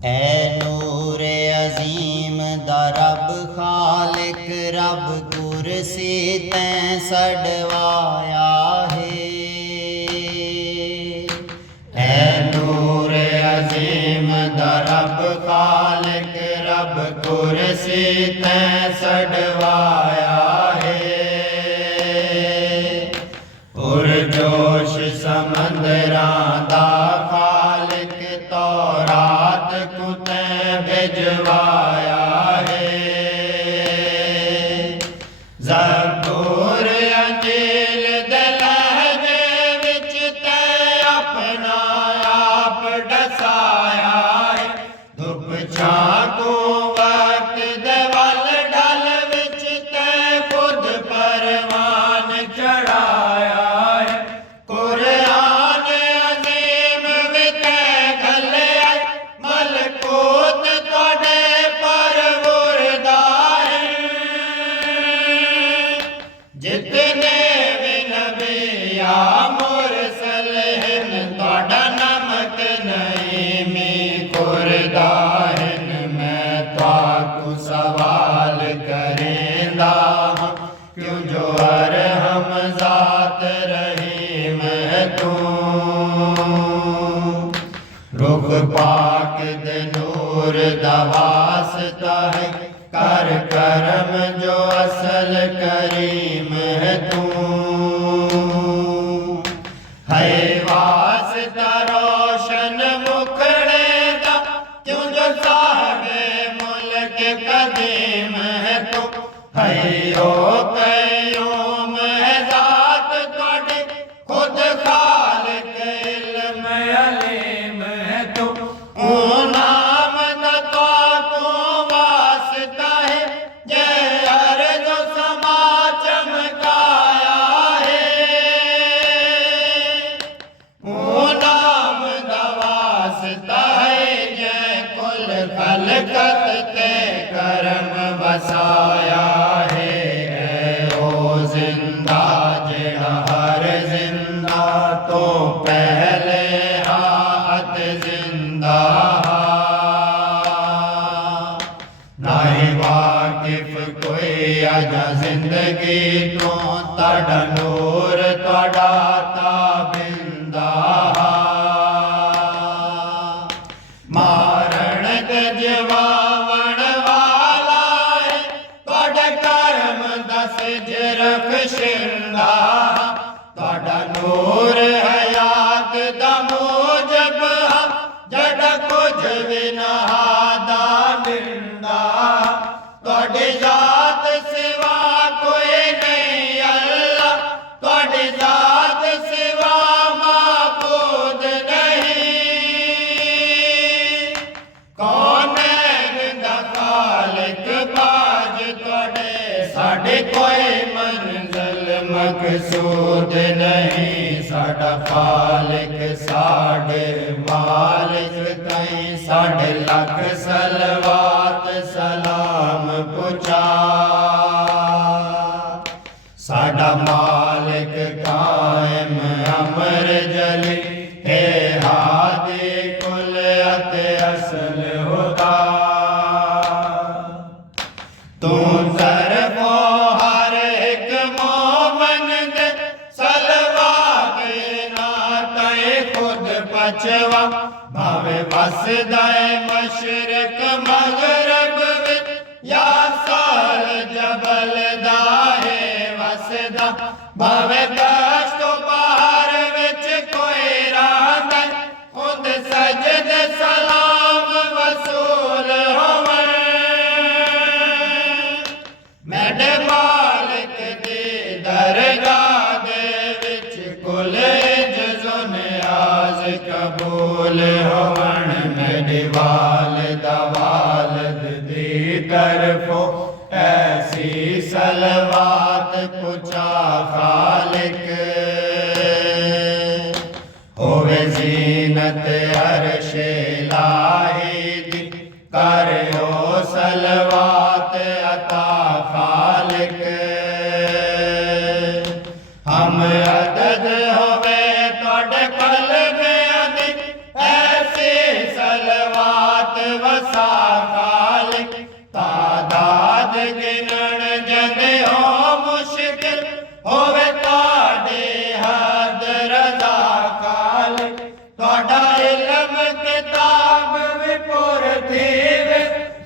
ऐ नूर अजीम दा रब खालिक रब कुर्सी तैं सड़वाया है। ऐ नूर अजीम दा रब खालिक रब कुर्सी तैं सड़वाया है। पुरजोश समंदरां दा खालिक तौरात को तैं भिजवाया है। ज़बूर अंजील दे लहजे विच तैं अपना आप डसाया है। धुप छां को वक्त दे वल ढल विच तैं खुद परवान चढ़ाया है। कुरआन अजीम भी तैं घल्लिया मलकूत तुहाडे परवरदार जितने भी नबी या मुरसल हन तुहाडा नमक नईमी खुरदा हन। मैं तुहाकू सवाल करेंदा हां क्यों जो अरहम ज़ात रहीम है तू। रुख पाक दे नूर दा वास्ता है कर करम जो असल करीम है तू। है वास्ता रोशन मुखड़े दा क्यों जो साहिबे मुल्क कदीम है तू। हयो कयूम है ज़ात तुहाडी खुद खालिक इल्म अलीम है तू। ओ नाम दा तुहाकू वास्ता है जे अर्ज़ समा चमकाया है। ओ नाम दा वास्ता है जे कुल खलकत ते करम बसाया है। ओ जिंदा जेड़ा हर जिंदा तो पहले हाथ जिंदा नाहि वाकिफ कोई अजा जिंदगी तो ताड़ा नूर तुहाडा ताबिंदा। मारण ते जवावण वाला है तुहाडे करम दा सिजर खशिंदा। तुहाडा नूर हयात दा मूजब जड़ा कुछ भी नहादा निंदा। तुहाडी ज़ात सिवा कोई नहीं अल्लाह तुहाडी ज़ात सिवा माबूद नहीं। कौनैन दा खालिक बाज तुहाडे साडे कोई मंज़िल मकसूद नहीं। साडा खालिक साडे मालिक तैं साडे लख सलवात सलाम पुचा। साडा मालिक कायम अमर जली हे हादी कुल अते असल हुदा। तू तरफो हर एक मोमन दे सलवात ना तै खुद पचवा। भावे वसदा मशरक मगरब विच या साल जबल दा है वसदा। भावे दश्त पहाड़ विच कोई रात खुद सजदे सलाम वसूल होवन। मेरे मालिक दी दरगाह दे विच कुल इज्ज़ो नियाज़ कबूल होवन। मेरे वालिदा वालिद दी तरफों ऐसी सलवात पुचा खालिक। होवे ज़ीनत अर्श इलाही दी करो सलवात अता खालिक। हम अदद होवे तुहाडे कल्ब अदी ऐसी सलवात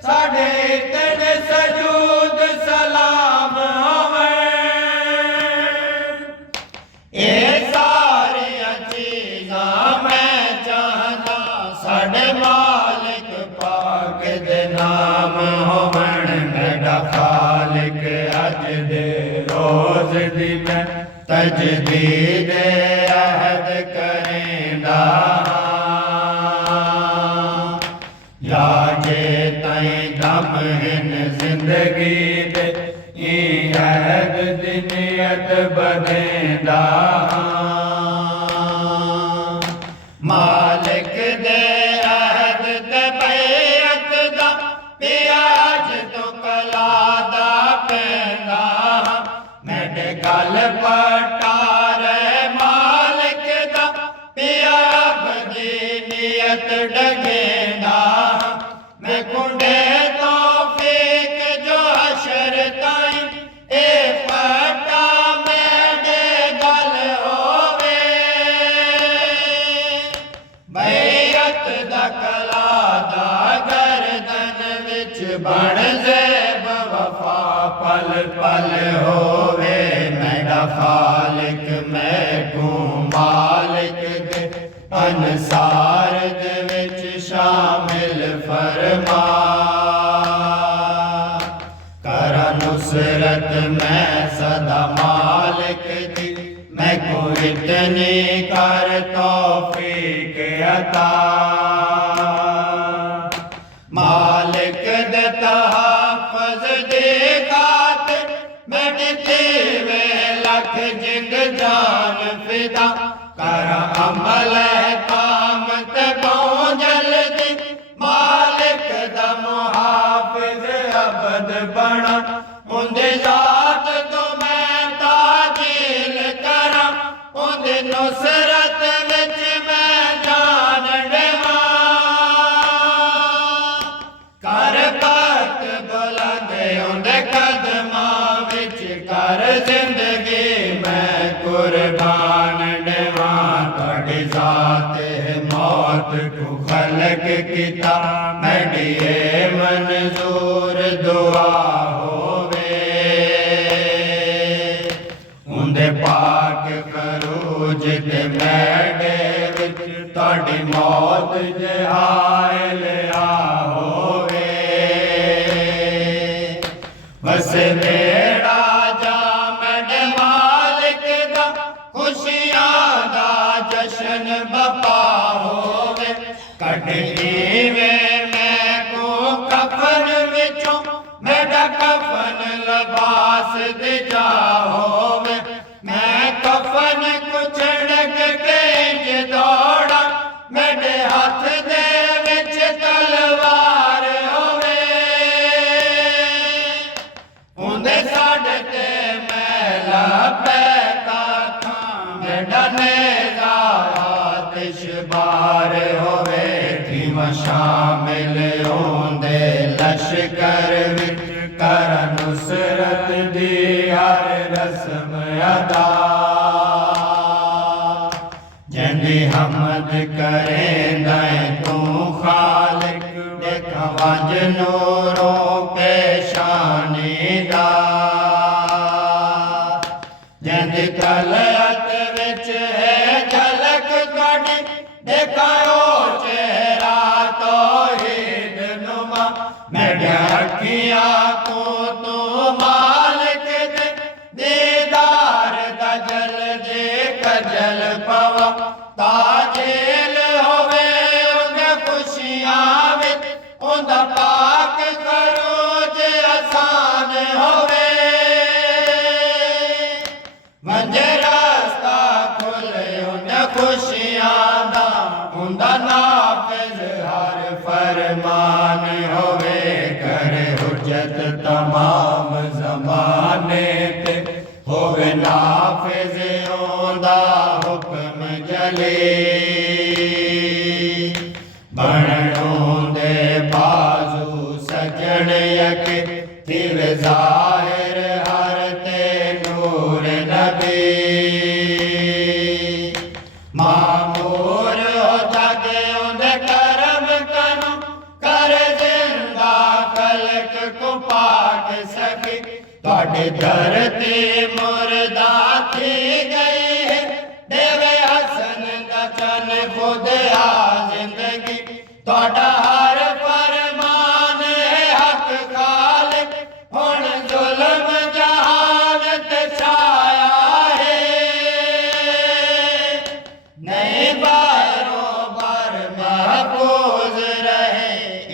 साढ़े इतने सजूद सलाम होवे ये सारिया चीज़ां मैं चाहता साढ़े मालिक पाक दे नाम होवन मेरा खालिक अज दे रोज़ दी मैं तजदीद अहद करेंदा या जे तई दम हिन जिंदगी दे अहद दी नियत बदेंदा मालिक दे अहद ते बैअत दा प्याज तो कला दा पैंदा मेरे गल पटारे मालिक दा पिया बदी नियत डगेंदा मैं कुंडे तौफीक जो हशर ताई ए पटा मेरे गल होवे बैअत दा कला दा गर्दन विच बन ज़ेब वफा पल पल होवे मेरा खालिक मैं तू मालिक दे अनसार दे विच शामिल फरमा कर नुसरत मैं सदा मालिक दी मैं को इतनी कर तौफीक अता मालिक दे तहफ़्फ़ुज़ दी खातिर मैं तेरे लख जिंद जान फिदा कर अमल काम ते पहुंचल दी मालिक दा मुहाफिज अबद बना उंदे जात तो मैं ताजील करा उंदे नुसरत विच मैं जान देवा कर बात बुलंद उंदे कदमां विच कर जिंदगी मैं कुर्बान देवा तुहाडी जात है मौत को खलक किता मेरी ए मंजूर दुआ होवे उंदे पाक फरूज ते मैडे विच तुहाडी मौत जहाल आ होवे बस मेरा जा मेरे मालिक दा खुशियां दा जश्न बपा होवे कढ़ीवे मैं को कफन विचों मेरा कफन लबास दे जा होवे मैं कफन कुचड़क के दौड़ा मेरे हाथ दे विच तलवार होवे उंदे साढ़े ते मैला पैदा खां मेरा नेज़ा आतिश बार होवे थीम शामिल होंदे लश्कर विच कर नुसरत दी हर रस्म अदा जिंदी हमद करेंदा तू खालिक देख वंज नूरों पेशानी दा जिंदी तलत विच है झलक तुहाडी देखाओ चेहरा तौहीद नुमा मेरी अखियां को तू मालिक दे दीदार दा जल दे कजल पवा ताजेल होवे उंदे खुशियां विच उंदा पाक करो जे आसान होवे मंजे रास्ता खुले उंदे खुशियां दा उंदा नाफिज हर फरमान होवे करे हुज्जत तमाम ज़माने ते होवे नाफिज उंदा हुक्म जली बनों दे बाजू सजन यके दिल ज़ाहिर हर ते नूर नबी मामूर हो जागे उंदे करम कनो कर जिंदा ਤੁਹਾਡੀ ਧਰਤੀ ਮੁਰਦਾ ਥੀ ਗਈ ਹੈ ਦੇਵੇ ਹਸਨ ਦਾ ਚੰਨ ਖੁਦ ਆ ਜ਼ਿੰਦਗੀ ਤੁਹਾਡਾ ਹਰ ਫਰਮਾਨ ਹੈ ਹੱਕ ਖਾਲਿਕ ਹੁਣ ਜ਼ੁਲਮ ਜਹਾਨ ਤੇ ਛਾਇਆ ਹੈ ਨਹੀਂ ਬਾਹਰੋਂ ਬਾਰ महफूज रहे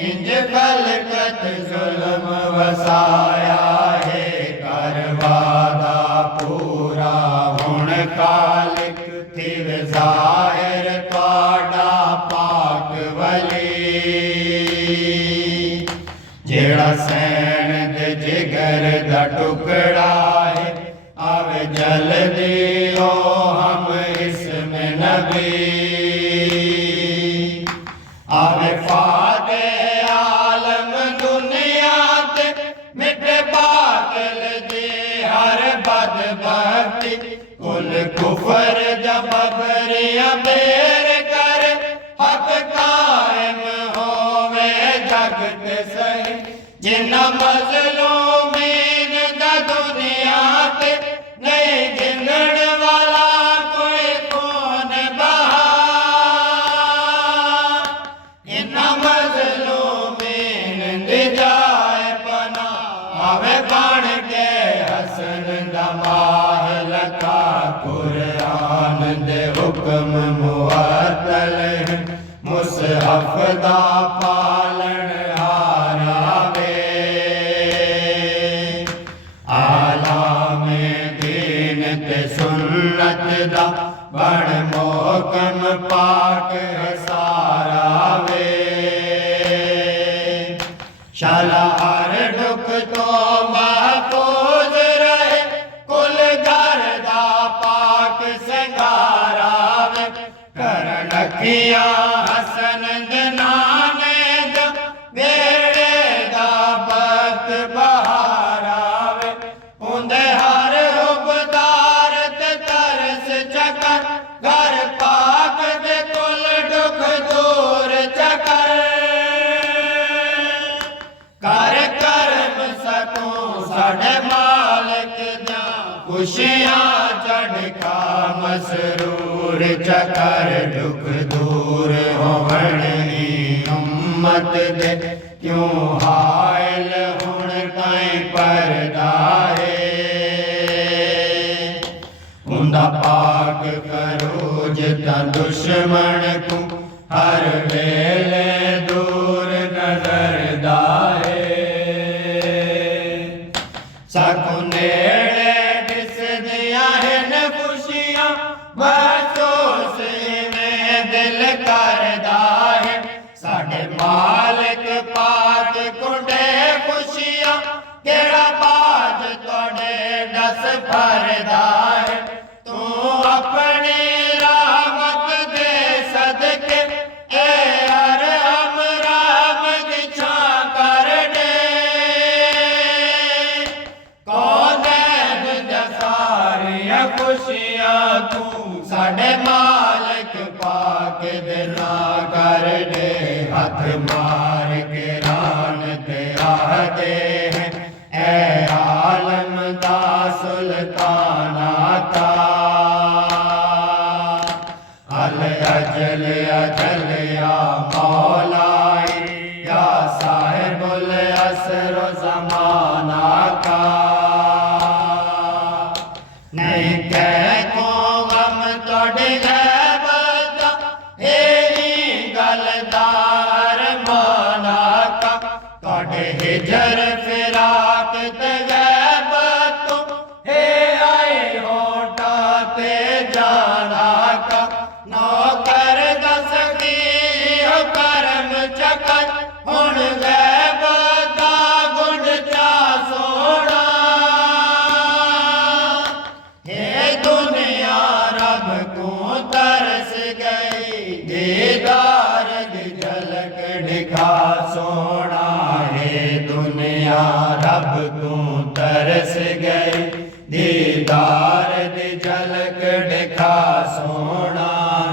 इंज खलकत जुल्म वसाया है करवादा पूरा हुण खालिक थिव ज़ाहिर तुहाडा पाक वली जेड़ा सैन दे जिगर दा टुकड़ा है आवे जल्दी ओ हम इसमें नबी आवे फादे आलम दुनिया ते मिटे बातिल दी हर बदबख्ती कुल कुफर जबरिया बेर कर हक कायम होवे जगत सही जिन्ना मज़लूमीन दा दुनिया ते नहीं गिनण वाला कोई कौन बहा बन के हसन दमाल का कुरान दे हुक्म मुअत्तल मुसहफ दा पालन हारावे आलामे दीन ते सुन्नत दा बड़ मोहकम पाक हसारावे शाला हर दुख तो महफूज रहे कुल घर दा पाक संगारावे करन अखियां हसन दे नाने दा बेड़े दा बख्त बहारावे उंदे हर हुबदार ते तरस चकर घर पाक दे कुल दुख दूर चकर कर करम सकूं साढ़े मालिक दा खुशियां चढ़का मसरूर चकर दुख दूर होवण उम्मत दे क्यों हायल हुण ताईं परदा है उंदा पाक करो जिता दुश्मन को हर वेले दूर नजरदा है साकू नेड़े दिसदियां हन खुशियां महसूस में दिल करदा है साडे मालिक पाक कुंडे खुशियां केड़ा बाज तोड़े दस भरदा है तू अपनी रहमत दे सदके ए हर हम रहमत छा कर दे खुशियां तू साडे मालिक पाक दे ना कर दे हथ मार के रान ते आहदे हैं ए आलम दा सुल्तान आता अल अजल अजल या मौलाई या साहिबुल असर ज़माना का नहीं कह को गम तोड़े गैबत हेरी गलदार माना का तोड़े हिजर फिराक ते गैबत हे आए होटा ते जाना का नौकर दसकी हो करम चकर हुण गैबत गुंड चा सोना दुनिया रब को तरस गई दीदार दी झलक दिखा सोना है दुनिया रब को तरस गई दीदार दी झलक दिखा सोना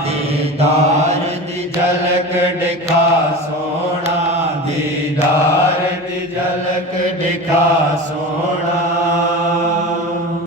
दीदार दी झलक दिखा सोना दीदार दी झलक दिखा सोना